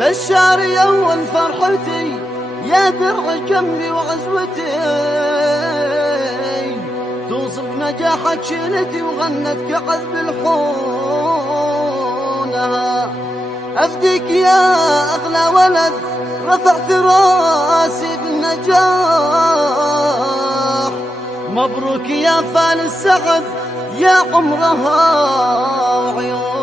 بشاري أول فرحتي يا درع جنبي وعزوتي، توصف نجاحك شيلتي وغنت كعذب الحونها. أفديك يا أغلى ولد رفعت راسي بالنجاح، مبروك يا فال السعد يا عمرها وعيونها.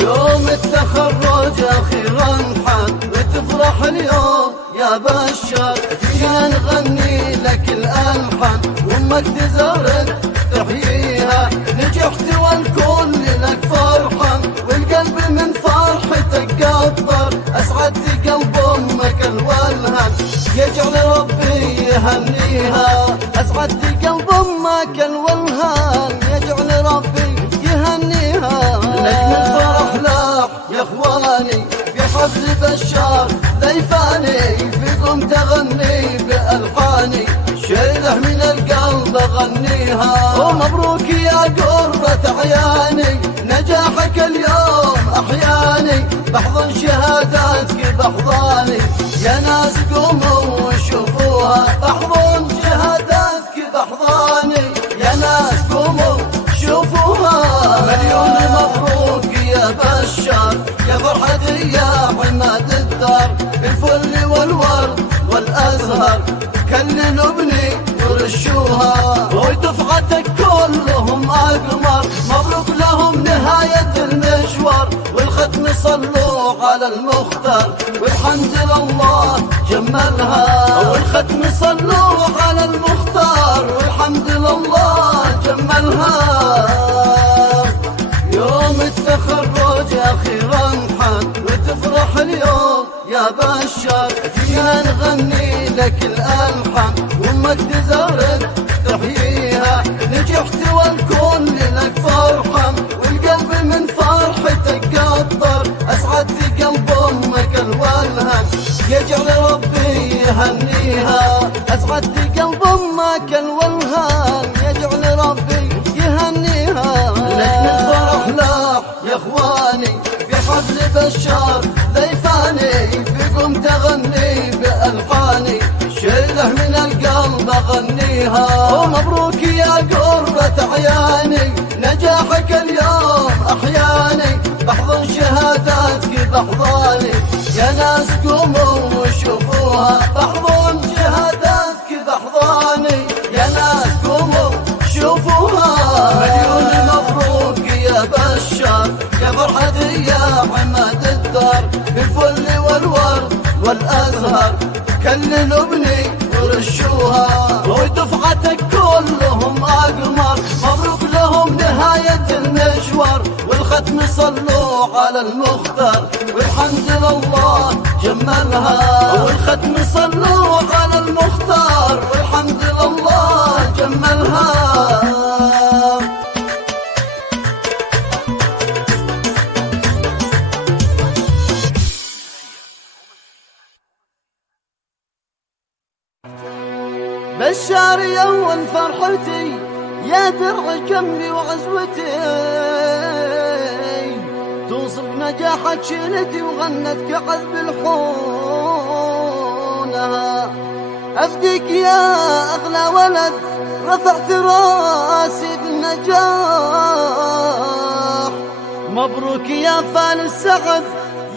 يوم التخرج أخيرا حد وتفرح اليوم يا بشر، جينا نغني لك الألحان وأمك تزارك تحييها. نجحت والكل لك فرحان والقلب من فرحتك قطر، أسعدت قلب أمك الولهان يجعل ربي يهنيها. أسعدت قلب أمك الولهان يجعل ربي يهنيها. لك من فرح لاح يا اخواني في حفل بشار ضيفاني، فيكم تغني بألحاني شيله من القلب اغنيها. ومبروك يا قرة عياني نجاحك اليوم احياني، بحضن شهاداتك بحضاني يا ناس قوموا وشوفوها. بحضن شهاداتك بحضاني يا ناس قوموا شوفوها. مليون مبروك يا بشار يا فرحتي يا عماد الدار، الفل والورد والازهر كل نبني ورشوها. ودفعتك كلهم اقمر مبروك لهم نهاية المشوار، والختم صلوا على المختار والحمد لله جملها. والختم صلوا على المختار والحمد لله جملها. يوم التخرج أخيرا حان وتفرح اليوم يا بشار، جينا نغني لك الألحان وأمك تزارك تحييها. نجحت والكل لك فرحان والقلب من فرحتك قطر، أسعدت قلب أمك الولهان يجعل ربي يهنيها. أسعدت قلب أمك الولهان يجعل ربي يهنيها. لك من فرح لاح يا اخواني في حفل بشار ضيفاني، فيكم تغني بألحاني شيله من القلب اغنيها. ومبروك يا قرة عياني نجاحك اليوم احياني، بحضن شهاداتك بحضاني يا ناس قوموا وشوفوها. بحضن شهاداتك بحضاني يا ناس قوموا شوفوها. مليون مبروك يا بشار يا فرحتي يا عماد الدار، الفل والورد والازهر كل نبني ورشوها. ودفعتك كلهم اقمر مبروك لهم نهاية المشوار، والختم صلوا على المختار والحمد لله جملها. والختم صلوا على المختار والحمد لله جملها. بشاري أول فرحتي يا درع جنبي وعزوتي، توصف نجاحك شيلتي وغنت كعذب الحونها. أفديك يا أغلى ولد رفعت راسي بالنجاح، مبروك يا فال السعد